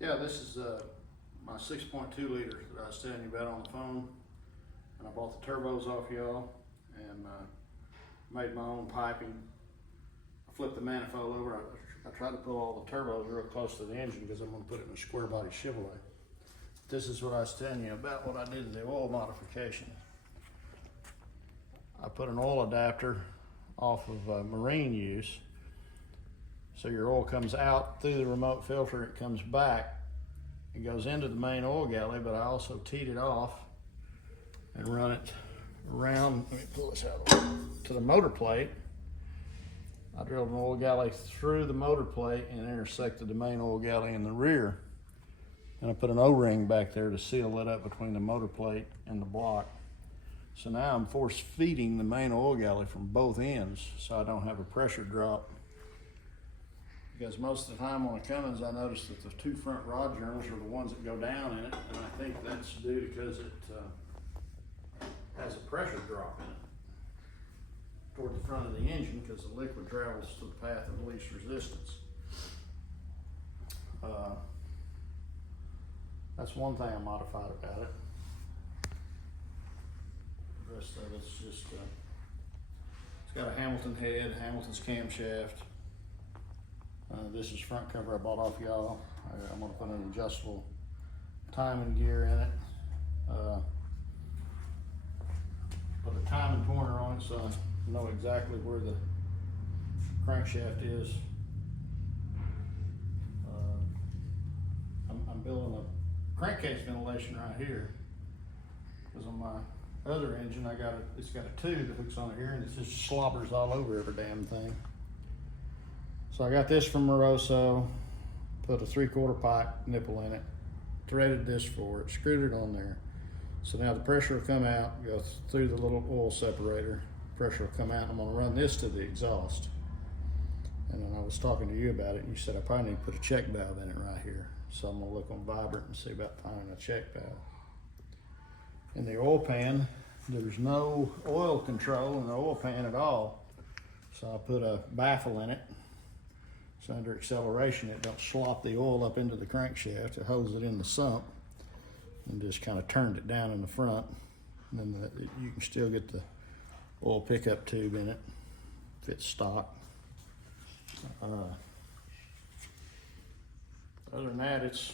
Yeah, this is my 6.2 liter that I was telling you about on the phone. And I bought the turbos off y'all and made my own piping. I flipped the manifold over. I tried to put all the turbos real close to the engine because I'm going to put it in a square body Chevrolet. This is what I was telling you about what I did in the oil modification. I put an oil adapter off of marine use. So your oil comes out through the remote filter, it comes back, it goes into the main oil galley, but I also teed it off and run it around, let me pull this out, to the motor plate. I drilled an oil galley through the motor plate and intersected the main oil galley in the rear. And I put an O-ring back there to seal it up between the motor plate and the block. So now I'm force feeding the main oil galley from both ends so I don't have a pressure drop. Because most of the time on a Cummins, I notice that the two front rod journals are the ones that go down in it, and I think that's due because it has a pressure drop in it toward the front of the engine because the liquid travels to the path of least resistance. That's one thing I modified about it. The rest of it's just, it's got a Hamilton head, Hamilton's camshaft. This is front cover I bought off y'all. I'm gonna put an adjustable timing gear in it. Put a timing pointer on it so I know exactly where the crankshaft is. I'm building a crankcase ventilation right here because on my other engine it's got a tube that hooks on it here and it just slobbers all over every damn thing. So I got this from Moroso, put a 3/4 pipe nipple in it, threaded this for it, screwed it on there. So now the pressure will come out, go through the little oil separator, pressure will come out, and I'm gonna run this to the exhaust. And then I was talking to you about it, and you said I probably need to put a check valve in it right here. So I'm gonna look on Vibrant and see about finding a check valve. In the oil pan, there's no oil control in the oil pan at all. So I put a baffle in it. So under acceleration, it don't slop the oil up into the crankshaft. It holds it in the sump and just kind of turned it down in the front. And then you can still get the oil pickup tube in it if it's stock. Other than that, it's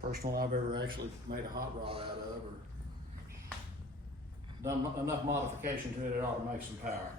first one I've ever actually made a hot rod out of or done enough modification to it, it ought to make some power.